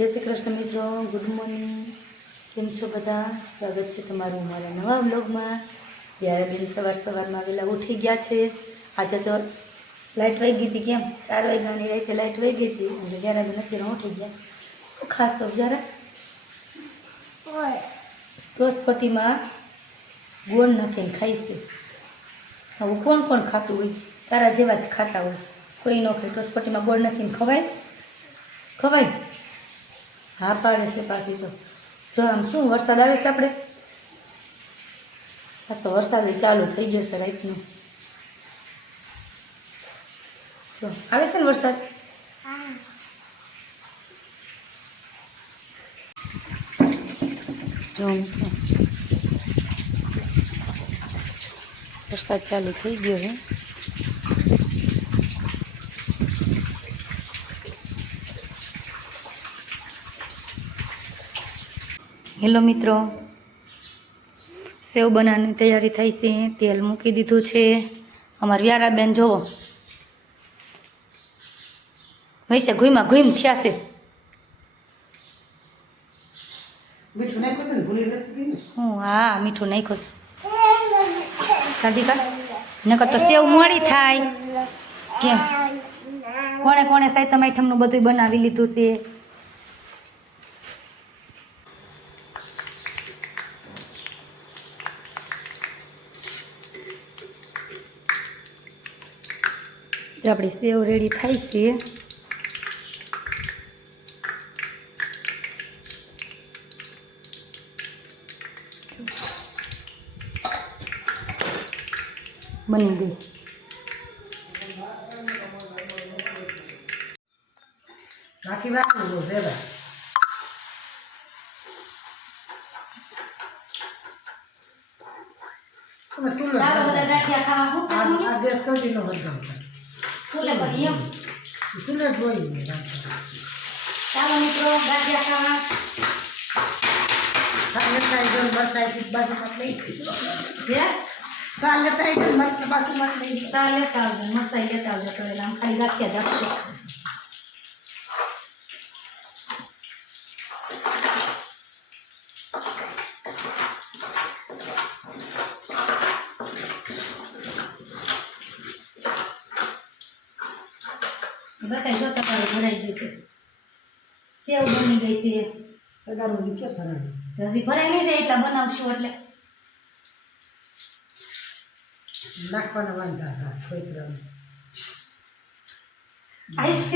જય શ્રી કૃષ્ણ મિત્રો, good morning. કેમ છો બધા? સ્વાગત છે તમારું મારા નવા બ્લોગમાં જ્યારે બેન સવાર સવારમાં વહેલા ઉઠી ગયા છે. આજે તો લાઇટ વહી ગઈ હતી કેમ? ચાર વાગ્યાની રાતે લાઇટ વહી ગઈ હતી. અને જ્યારે બેન અત્યારે ઉઠી ગયા છે. શું તો જ્યારે ટોસપટ્ટીમાં ગોળ નાખીને ખાઈશે આવું કોણ કોણ ખાતું હોય? તારા જેવા જ ખાતા હોય. કોઈ ન ખાય. ટોસપટ્ટીમાં ગોળ નાખીને ખવાય? ખવાય. હા, પાડે છે પાછી તો. જો આમ શું વરસાદ આવે છે આપણે? આ તો વરસાદ ચાલુ થઈ ગયો છે રાતનો. જો, આવે છે ને વરસાદ? જો વરસાદ ચાલુ થઈ ગયો છે. હેલો મિત્રો. સેવ બનાવવાની તૈયારી થઈ છે. તેલ મૂકી દીધું છે. અમારા વ્યારાબેન જોવો. વૈસે ઘૂમા ઘૂમ થયા છે. છે હું હા મીઠું નાખો છે. રાધિકા નકર તો સેવ મોડી થાય. કેમ? કોણે કોણે સાયતમ આઈટમનું બધું બનાવી લીધું છે. જો આપણી સેવ રેડી થાય છે. બની ગઈ. બાકી રાખવું ભેગા તમે ચૂલો ચાલો બધા ગાંઠિયા ખાવા આ ગેસ કવજીનો નો થાય. ચૂલે બધી એમ ચૂલે જોઈ. ચાલો મિત્રો ગાંઠિયા ખાવા સા લેતા આવજો ને મરચાં એક બાજુમાં લઈ હે સા લેતા આવજો ને મરચાં બાજુમાં લઈ આવજો મરચાઈ લેતા આવજો તો ખાલી ગાંઠિયા જ આપશે બતાવી જો તમારું ભરાઈ ગયું છે. સેવ બની ગઈ છે. ઓલી ક્યાં ફરાય હજી ભરાઈ નહીં જાય એટલા બનાવશું એટલે. નાખવાના વાંધા હા આઈશ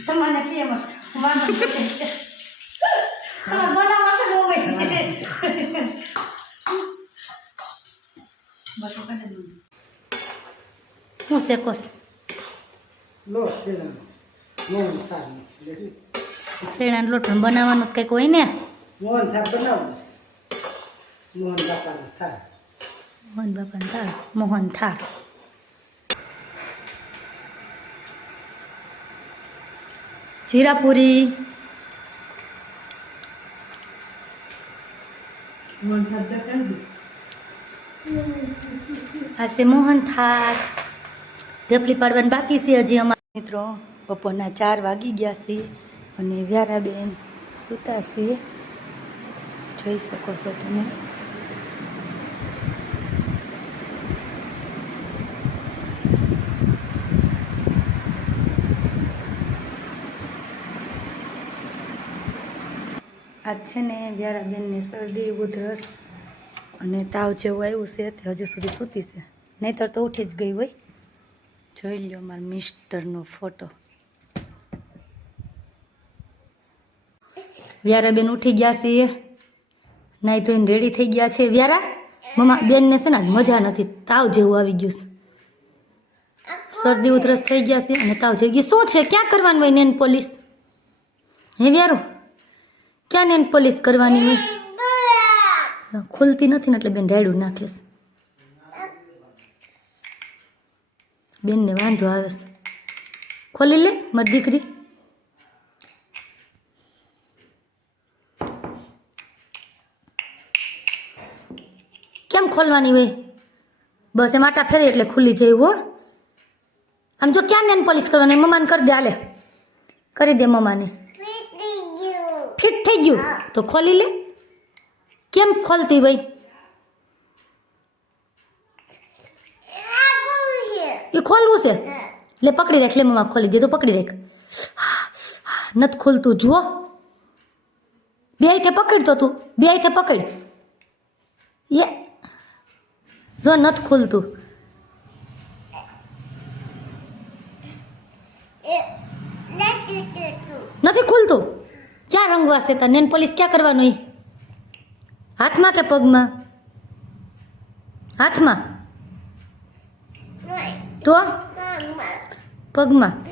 તમારે કે એમ વાંધો તમે બનાવવા છે ને બસ હું શેકોસ એટલે શેણાનો લોટ બનાવવાનું કંઈક હોય ને? મોહન થાળ બનાવવાનું મોહન બાપાનો થાળ. મોહન બાપાને થાળ. મોહન થાળ. જીરાપુરી આ છે મોહન થાળ. ઢેપલી પાડવાની બાકી છે હજી અમારા. મિત્રો, બપોરના ચાર વાગી ગયા છે અને વ્યારાબેન સૂતા છે. જોઈ શકો છો તમે. આજ છે ને વ્યારાબેનને શરદી, ઉધરસ અને તાવ જેવું આવ્યું છે, તે હજુ સુધી સૂતી છે. નહીતર તો ઉઠી જ ગઈ હોય. જોઈ લ્યો મારા મિસ્ટરનો ફોટો. વ્યારાબેન ઉઠી ગયા છે. નાઈ ધોઈને રેડી થઈ ગયા છે. વ્યારા મમ્મા બેનને છે ને મજા નથી. તાવ જેવું આવી ગયું છે. શરદી ઉધરસ થઈ ગયા છે અને તાવ જેવું ગયું. શું છે? ક્યાં કરવાનું હોય નેન પોલીસ? હે વ્યારો? ક્યાં નેન પોલીસ કરવાની હોય? ખુલતી નથી ને એટલે બેન રાયડું નાખીશ બેનને વાંધો આવે છે. ખોલી લે મારી દીકરી. કેમ ખોલવાની હોય બસ એ માટા ફેરી એટલે ખુલી જાય હો. આમ જો ક્યાં નેન પોલિશ કરવાની? મમાને કરી દે હાલે. કરી દે મમાને. ફિટ થઈ ગયું? તો ખોલી લે. કેમ ખોલતી ભાઈ? એ ખોલવું છે? લે પકડી રાખ લે મમ્મા ખોલી દે તો પકડી રાખ. નથી ખોલતું જુઓ. બે હાથે પકડતો તું બે હાથે પકડ. એ. જો નથી ખોલતું. નથી ખુલતું? ક્યાં રંગવાશે તને નેન પોલીસ ક્યાં કરવાનું હાથમાં કે પગમાં? હાથમાં? તો? પગમાં.